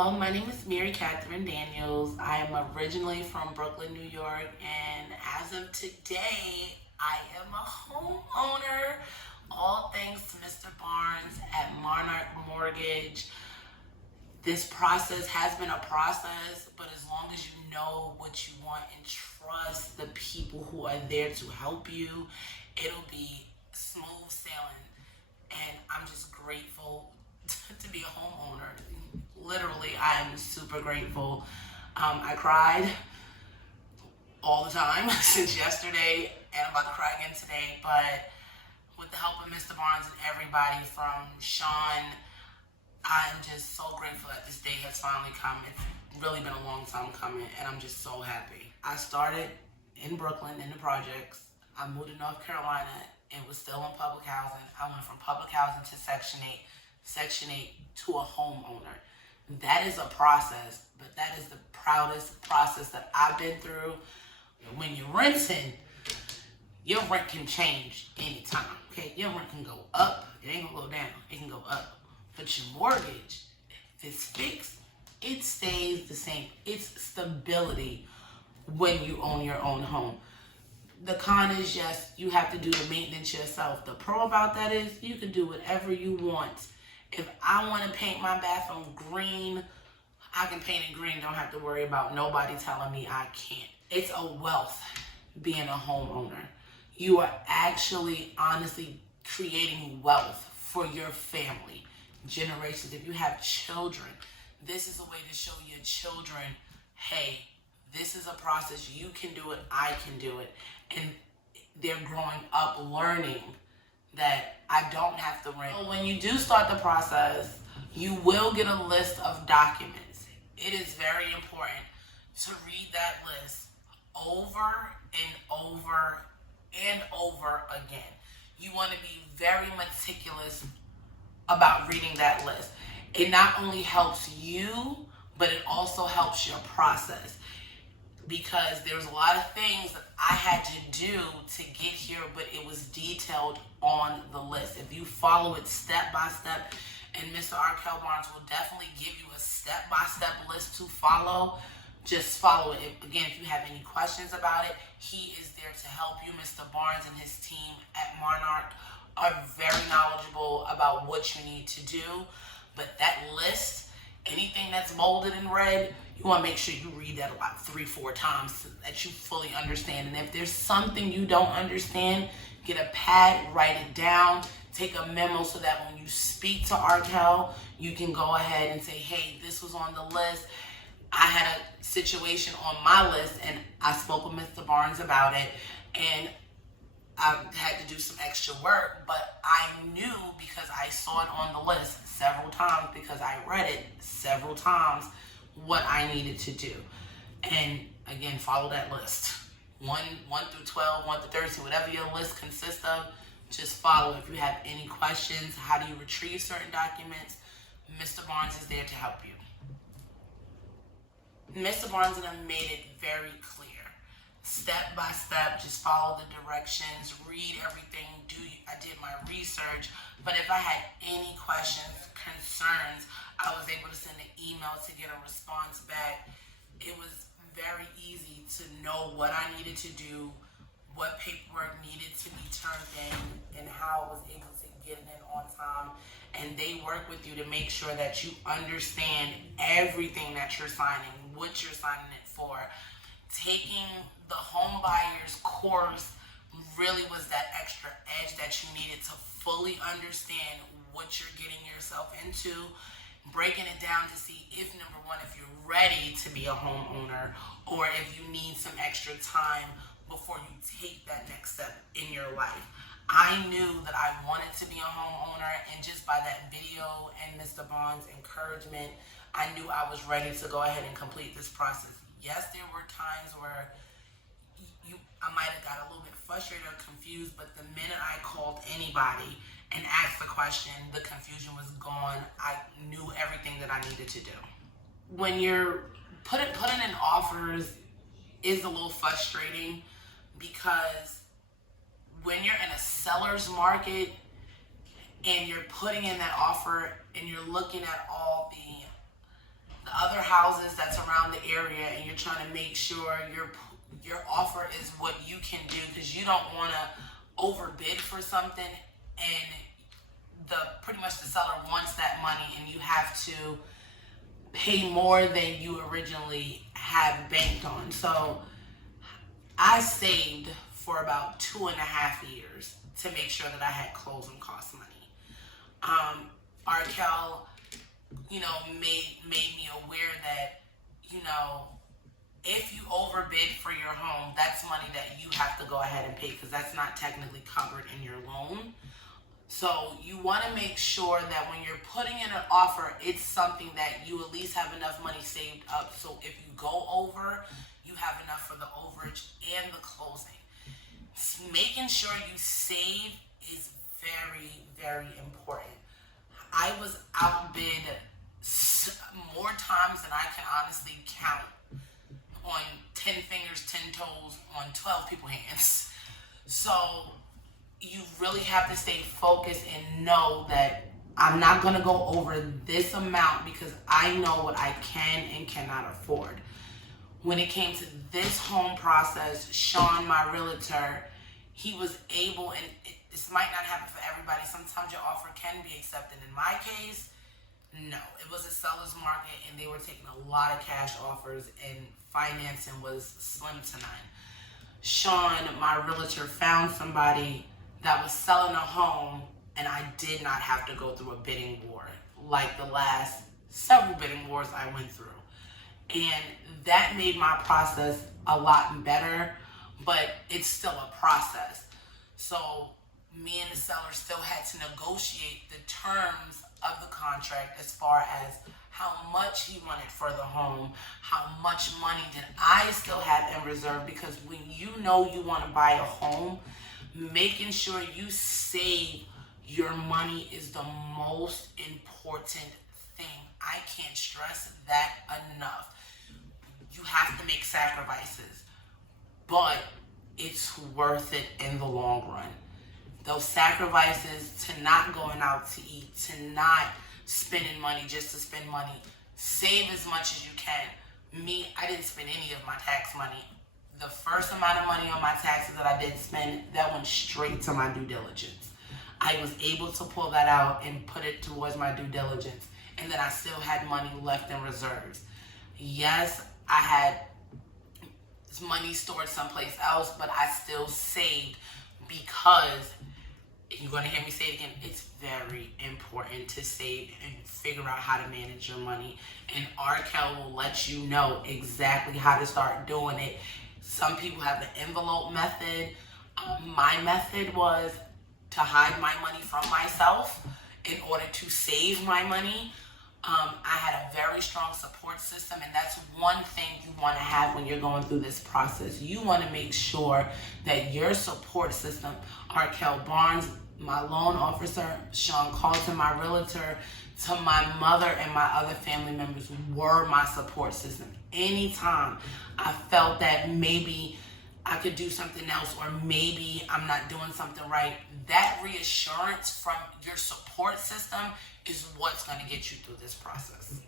Well, my name is Katherine Daniels. I am originally from Brooklyn, New York, and as of today, I am a homeowner. All thanks to Mr. Barnes at Monarch Mortgage. This process has been a process, but as long as you know what you want and trust the people who are there to help you, it'll be smooth sailing. And I'm just grateful to be a homeowner. Literally, I am super grateful. I cried all the time since yesterday, and I'm about to cry again today, but with the help of Mr. Barnes and everybody from Sean, I'm just so grateful that this day has finally come. It's really been a long time coming, and I'm just so happy. I started in Brooklyn in the projects. I moved to North Carolina and was still in public housing. I went from public housing to Section 8, Section 8 to a homeowner. That is a process, but that is the proudest process that I've been through. When you're renting, your rent can change anytime, okay? Your rent can go up, it ain't gonna go down, it can go up. But your mortgage, if it's fixed, it stays the same. It's stability when you own your own home. The con is just you have to do the maintenance yourself. The pro about that is you can do whatever you want. If I want to paint my bathroom green, I can paint it green. Don't have to worry about nobody telling me I can't. It's a wealth being a homeowner. You are actually honestly creating wealth for your family, generations. If you have children, this is a way to show your children, hey, this is a process. You can do it. I can do it. And they're growing up learning that I don't have to rent. When you do start the process, you will get a list of documents. It is very important to read that list over and over and over again. You want to be very meticulous about reading that list. It not only helps you, but it also helps your process. Because there's a lot of things that I had to do to get here, but it was detailed on the list. If you follow it step by step, and Mr. Arkell Barnes will definitely give you a step-by-step list to follow, just follow it. Again, if you have any questions about it, he is there to help you. Mr. Barnes and his team at Monarch are very knowledgeable about what you need to do. But that list, anything that's bolded in red, you want to make sure you read that about 3-4 times so that you fully understand. And if there's something you don't understand, get a pad, write it down, take a memo so that when you speak to Arkell, you can go ahead and say, hey, this was on the list. I had a situation on my list and I spoke with Mr. Barnes about it, and I had to do some extra work, but I knew because I saw it on the list several times, because I read it several times, what I needed to do. And again, follow that list. 1 through 12, 1 through 13, whatever your list consists of, just follow. If you have any questions, how do you retrieve certain documents, Mr. Barnes is there to help you. Mr. Barnes and I made it very clear. Step by step, just follow the directions, read everything, I did my research. But if I had any questions, concerns, I was able to send an email to get a response back. It was very easy to know what I needed to do, what paperwork needed to be turned in, and how I was able to get it in on time. And they work with you to make sure that you understand everything that you're signing, what you're signing it for. Taking the home buyer's course really was that extra edge that you needed to fully understand what you're getting yourself into, breaking it down to see if, number one, if you're ready to be a homeowner, or if you need some extra time before you take that next step in your life. I knew that I wanted to be a homeowner, and just by that video and Mr. Barnes' encouragement, I knew I was ready to go ahead and complete this process. Yes, there were times where I might have got a little bit frustrated or confused, but the minute I called anybody and asked the question, the confusion was gone. I knew everything that I needed to do. When you're putting in offers is a little frustrating, because when you're in a seller's market and you're putting in that offer and you're looking at all the the other houses that's around the area, and you're trying to make sure your offer is what you can do, because you don't want to overbid for something and pretty much the seller wants that money and you have to pay more than you originally had banked on. So I saved for about 2.5 years to make sure that I had closing cost money. Arkell, made me aware that, if you overbid for your home, that's money that you have to go ahead and pay, because that's not technically covered in your loan. So you want to make sure that when you're putting in an offer, it's something that you at least have enough money saved up. So if you go over, you have enough for the overage and the closing. Making sure you save is very, very important. I was outbid more times than I can honestly count on 10 fingers, 10 toes, on 12 people's hands. So you really have to stay focused and know that I'm not going to go over this amount because I know what I can and cannot afford. When it came to this home process, Sean, my realtor, he was able, and this might not happen for everybody. Sometimes your offer can be accepted. In my case, no. It was a seller's market and they were taking a lot of cash offers and financing was slim to none. Sean, my realtor, found somebody that was selling a home, and I did not have to go through a bidding war like the last several bidding wars I went through. And that made my process a lot better, but it's still a process. So me and the seller still had to negotiate the terms of the contract as far as how much he wanted for the home, how much money did I still have in reserve, because when you know you want to buy a home, making sure you save your money is the most important thing. I can't stress that enough. You have to make sacrifices, but it's worth it in the long run. Those sacrifices to not going out to eat, to not spending money just to spend money. Save as much as you can. Me, I didn't spend any of my tax money. The first amount of money on my taxes that I did spend, that went straight to my due diligence. I was able to pull that out and put it towards my due diligence. And then I still had money left in reserves. Yes, I had money stored someplace else, but I still saved, because you're going to hear me say it again, it's very important to save and figure out how to manage your money. And Arkell will let you know exactly how to start doing it. Some people have the envelope method. My method was to hide my money from myself in order to save my money. I had a very strong support system, and that's one thing you want to have when you're going through this process. You want to make sure that your support system, Arkell Barnes, my loan officer, Sean Carlton, my realtor, to my mother and my other family members, were my support system. Anytime I felt that maybe I could do something else, or maybe I'm not doing something right, that reassurance from your support system is what's going to get you through this process.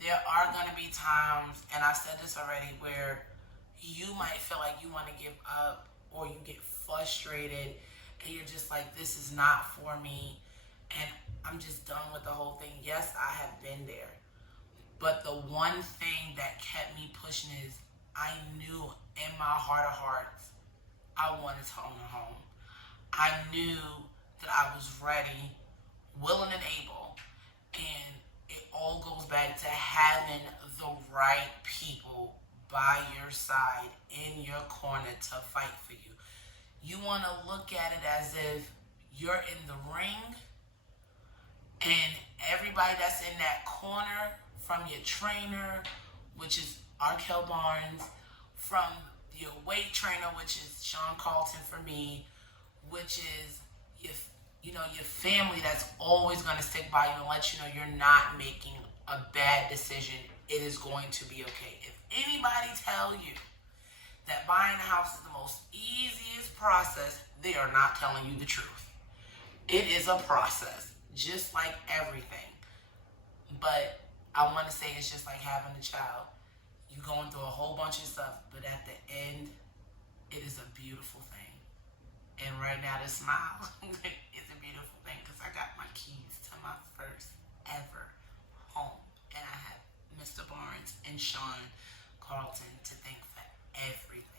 There are going to be times, and I've said this already, where you might feel like you want to give up, or you get frustrated and you're just like, this is not for me and I'm just done with the whole thing. Yes, I have been there. But the one thing that kept me pushing is I knew in my heart of hearts I wanted to own a home. I knew that I was ready, willing and able. And it all goes back to having the right people by your side, in your corner, to fight for you. You want to look at it as if you're in the ring, and everybody that's in that corner, from your trainer, which is Arkell Barnes, from your weight trainer, which is Sean Carlton for me, which is your family that's always going to stick by you and let you know you're not making a bad decision. It is going to be okay. If anybody tell you that buying a house is the most easiest process, they are not telling you the truth. It is a process, just like everything. But I want to say it's just like having a child. You're going through a whole bunch of stuff, but at the end, it is a beautiful thing. And right now, the smile is a beautiful thing because I got my keys to my first ever home. And I have Mr. Barnes and Sean Carlton to thank for everything.